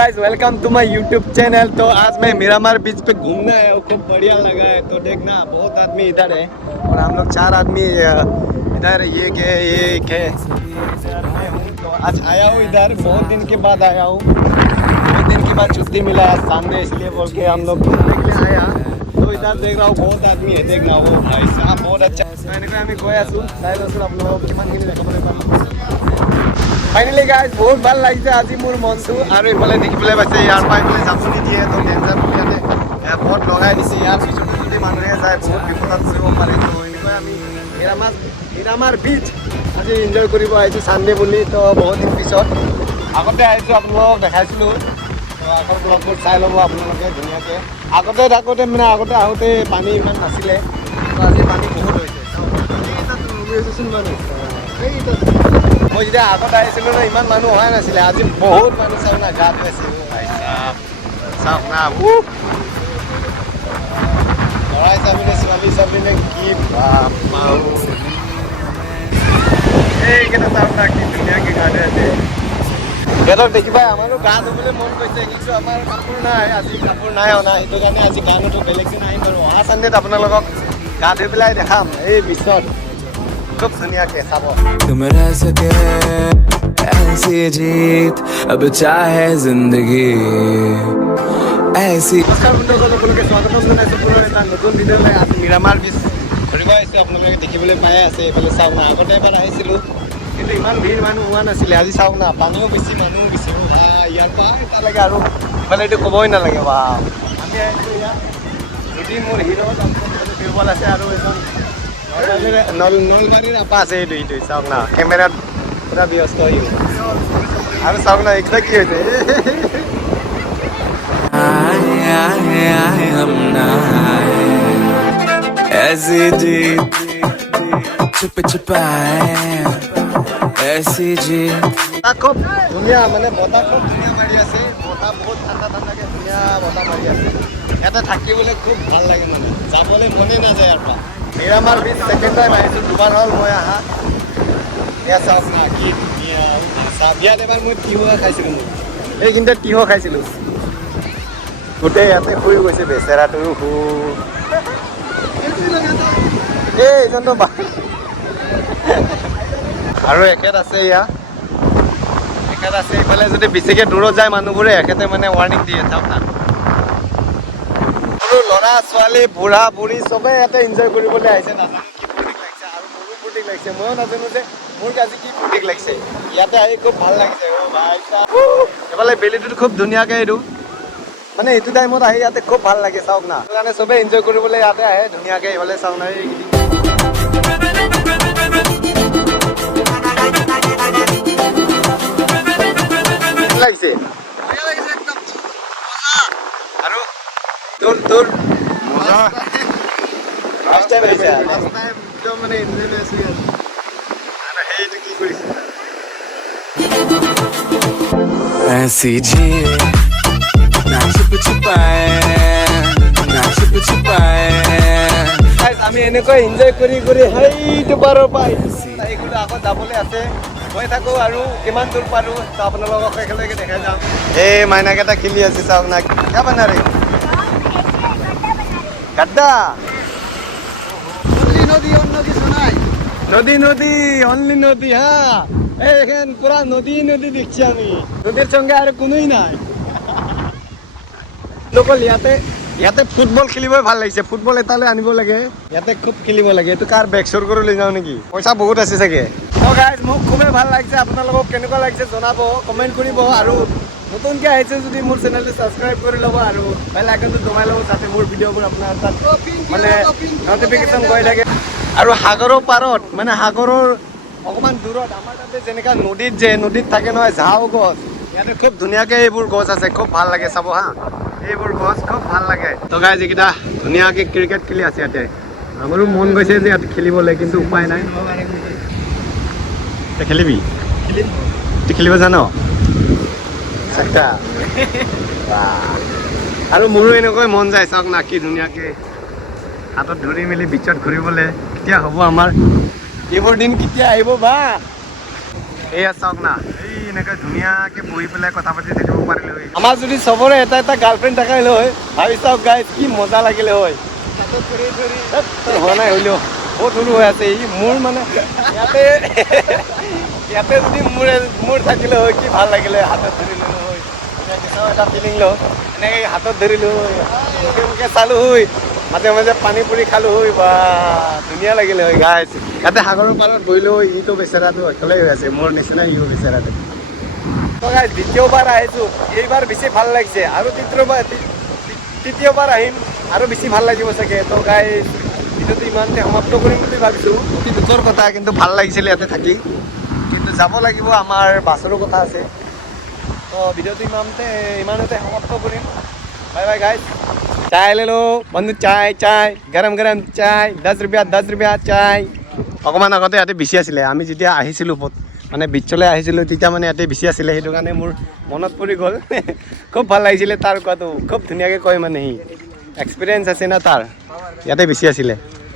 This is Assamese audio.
Guys welcome to my YouTube channel. तो आज मैं मिरामार बीच पे घूमने आया हूँ, खूब बढ़िया लगा है। तो देखना बहुत आदमी इधर है और हम लोग 4 आदमी इधर ये के मैं हूँ। तो आज आया हूँ इधर, बहुत दिन के बाद आया हूँ। बहुत दिन के बाद छुट्टी मिला है संडे, इसलिए बोल के हम लोग घूमने के लिए आया। तो इधर देख रहा हूँ बहुत आदमी है, देखना वो भाई साहब बहुत अच्छा। আমি গৈ আছোঁ, চাই লৈছোঁ আপোনালোকক কিমানখিনি দেখাবলৈ পাম। ফাইনেলি গাইজ বহুত ভাল লাগিছে আজি মোৰ মনটো। আৰু এইফালে দেখিবলৈ পাইছে ইয়াৰ পৰা এইফালে যাব নিদিয়ে, তো ডেঞ্জাৰ ইয়াতে বট লগাই দিছে। ইয়াৰ পিছতো যদি মানুহে যায় বহুত বিপদত পৰিব পাৰে। তো এনেকৈ আমি মিৰামাৰ বীচ আজি এনজয় কৰিব আহিছোঁ ছানডে বুলি। তো বহুত দিন পিছত আগতে আহিছোঁ, আপোনালোকক দেখাইছিলোঁ। তো আগৰ ব্লগবোৰ চাই ল'ব আপোনালোকে ধুনীয়াকৈ। আগতে মানে আগতে আহোঁতে পানী ইমান নাছিলে, তো আজি পানী বহুত হৈছে। মই যেতিয়া আগত আহিছিলোঁ ন ইমান মানুহ হোৱা নাছিলে, আজি বহুত মানুহ চাওক না গা ধুৱাইছে। চাওক না ল'ৰাই চাবিনে ছোৱালী চাবিনে কি এইকেইটা চাওক না কি ধুনীয়াকৈ গা ধুৱাইছে। সিহঁতক দেখিবাই আমাৰো গা ধুবলৈ মন গৈছে, কিন্তু আমাৰ কাপোৰ নাই, আজি কাপোৰ নাই অনা। সেইটো কাৰণে আজি গা নুধো, বেলেগ দিন আহিম বাৰু। অহা চানডেত আপোনালোকক গা ধুই পেলাই দেখাম এই বিচত। खूब दुनिया के साबो तुम रह सके ऐसी जीत अब चाहे जिंदगी ऐसी। নমস্কাৰ বন্ধুসকল, সকলোকে স্বাগতম জনাইছোঁ পুনৰ এটা নতুন ভিডিঅ'লৈ। আজি মিৰামাৰ বীচ ঘূৰিব আহিছোঁ, আপোনালোকে দেখিবলৈ পাই আছে। এইফালে চাওক না, আগতে এবাৰ আহিছিলোঁ কিন্তু ইমান ভিৰ মানুহ হোৱা নাছিলে। আজি চাওক না পানীও বেছি মানুহো বেছি। ইয়াৰ পৰা তালৈকে আৰু ইফালে এইটো ক'বই নালাগে। বা আমি আহিছোঁ ইয়াত যদি মোৰ হিৰ' বিৰবল আছে আৰু এজন নলবাৰীৰ আপা আছে। এইটো চাওক না কেমেৰাত পুৰা ব্যস্ত হৈ আৰু চাওক না এইকেইটা কি হৈছে। हम ना ऐसी जीत छुप छुपाए ऐसी जीत। খুব ধুনীয়া মানে বতাহ খুব ধুনীয়া মাৰি আছে। বতাহ বহুত ঠাণ্ডা ঠাণ্ডাকৈ ধুনীয়া বতাহ মাৰি আছে। ইয়াতে থাকিবলৈ খুব ভাল লাগে, মানে যাবলৈ মনে নাযায় ইয়াৰ পৰা। মিৰামাৰ বীচ ছেকেণ্ড টাইম আহিছোঁ, দুবাৰ হ'ল মই আহা। এয়া চাওক না কি ধুনীয়া চাওক। ইয়াত এবাৰ মই তিয়ঁহ খাইছিলোঁ, মই এইখিনিতে তিয়ঁহ খাইছিলোঁ। গোটেই ইয়াতে শুই গৈছে বেচেৰাটো। এইজনটো আৰু এখেত আছে, এখেত আছে এইফালে। যদি বেছিকৈ দূৰত যায় মানুহবোৰে এখেতে মানে ৱাৰ্ণিং দিয়ে। চাওক না সৰু ল'ৰা ছোৱালী বুঢ়া বুঢ়ী চবেই ইয়াতে এনজয় কৰিবলৈ আহিছে। নাজানো কি ফূৰ্তি লাগিছে, আৰু মোৰো ফূৰ্তি লাগিছে। ময়ো নাজানো যে মোৰ আজি কি ফূৰ্তি লাগিছে। ইয়াতে আহি খুব ভাল লাগিছে। ভাই এইফালে বেলিটো খুব ধুনীয়াকৈ এইটো মানে এইটো টাইমত আহি ইয়াতে খুব ভাল লাগে। চাওক না সেইটো কাৰণে চবেই এনজয় কৰিবলৈ ইয়াতে আহে ধুনীয়াকৈ। এইফালে চাওক না লাগিছে আৰু তোৰ মজা ফাৰ্ষ্ট টাইম আহিছে মানে এনজয় লৈ আছোঁ ইয়াত। আৰু সেইটো কি কৰিছে ऐसी जीत ना छुप छुपाए ना छुप छुपाए। আমি এনেকৈ এনজয় কৰি সেইটো পাৰৰ পৰা এইগুলো আগত যাবলৈ আছে। গৈ থাকোঁ আৰু কিমান দূৰ পাৰোঁ তো আপোনালোকক একেলগে দেখাই যাম। এই মাইনাকেইটা খেলি আছে, চাওক না কিয় বনা ৰে গাড্ডা। নদী নদী অনলি নদী। হ্যাঁ এইখান পুরা নদী দেখছি আমি। নদীর সঙ্গে আর কোনোই নাই। লোকল ইয়াতে ফুটবল খেলিবই ভাল লাগিছে। ফুটবল এটালৈ আনিব লাগে, ইয়াতে খুব খেলিব লাগে। এইটো কাৰ বেকচৰ কৰি লৈ যাওঁ নেকি? পইচা বহুত আছে চাগে। গাইজ মোক খুবেই ভাল লাগিছে। আপোনালোকক কেনেকুৱা লাগিছে জনাব, কমেণ্ট কৰিব। আৰু নতুনকৈ আহিছে যদি মোৰ চেনেলটো ছাবস্ক্ৰাইব কৰি ল'ব আৰু বেল আইকনটো দবাই ল'ব, যাতে মোৰ ভিডিঅ'বোৰ আপোনাৰ তাত মানে নটিফিকেশ্যন গৈ থাকে। আৰু সাগৰৰ পাৰত মানে সাগৰৰ অকণমান দূৰত আমাৰ তাতে যেনেকুৱা নদীত থাকে নহয় ঝাও গছ, ইয়াতে খুব ধুনীয়াকৈ এইবোৰ গছ আছে। খুব ভাল লাগে চাব হা, এইবোৰ গছ খুব ভাল লাগে। তো গাইজ এইকেইটা ধুনীয়াকৈ ক্ৰিকেট খেলি আছে ইয়াতে। আমাৰো মন গৈছে যে ইয়াত খেলিবলৈ, কিন্তু উপায় নাই। খেলিবি? তুই খেলিব জান? আৰু মোৰো এনেকৈ মন যায়। চাওক না কি ধুনীয়াকৈ হাতত ধৰি মেলি বিচত ঘূৰিবলৈ। কেতিয়া হ'ব আমাৰ এইবোৰ দিন, কেতিয়া আহিব বা? এয়া চাওক না এনেকৈ ধুনীয়াকৈ বহি পেলাই কথা পাতি থাকিব পাৰিলে হয় আমাৰ যদি চবৰে এটা এটা গাৰ্লফ্ৰেণ্ড থাকিলে হয় ভাবি চাওক গাইজ কি মজা লাগিলে হয় হোৱা নাই হ'লেও বহুত সৰু হৈ আছে ই মোৰ মানে ইয়াতে ইয়াতে যদি মোৰ থাকিলে হয় কি ভাল লাগিলে হাতত ধৰি ল'লো হয় এটা ফিলিং লওঁ এনেকৈ হাতত ধৰিলোঁ হয় মুখে মুখে চালোঁ হয় মাজে মাজে পানী পুৰি খালোঁ হয় বা ধুনীয়া লাগিলে হয় গাইজ ইয়াতে সাগৰৰ পাৰত বহিলোঁ হয় ইটো বেচেৰাটো অকলে হৈ আছে মোৰ নিচিনা ইও বেচেৰাটো তো গাইজ দ্বিতীয়বাৰ আহিছোঁ এইবাৰ বেছি ভাল লাগিছে আৰু তৃতীয়বাৰ আহিম আৰু বেছি ভাল লাগিব চাগে তো গাইজ ভিডিঅ'টো ইমানতে সমাপ্ত কৰিম বুলি ভাবিছোঁ অতি দুখৰ কথা কিন্তু ভাল লাগিছিলে ইয়াতে থাকি কিন্তু যাব লাগিব আমাৰ বাছৰো কথা আছে তো ভিডিঅ'টো ইমানতে সমাপ্ত কৰিম बाय बाय गाइस चाय ले लो बंधु चाय चाय गरम गरम चाय 10 रुपया चाय অকমান আগতে ইয়াতে বেছি আছিলে আমি যেতিয়া আহিছিলোঁ মানে বিচলৈ আহিছিলোঁ তেতিয়া মানে ইয়াতে বেছি আছিলে সেইটো কাৰণে মোৰ মনত পৰি গ'ল খুব ভাল লাগিছিলে তাৰ কোৱাটো খুব ধুনীয়াকৈ কয় মানে সি এক্সপিৰিয়েঞ্চ আছে না তাৰ ইয়াতে বেছি আছিলে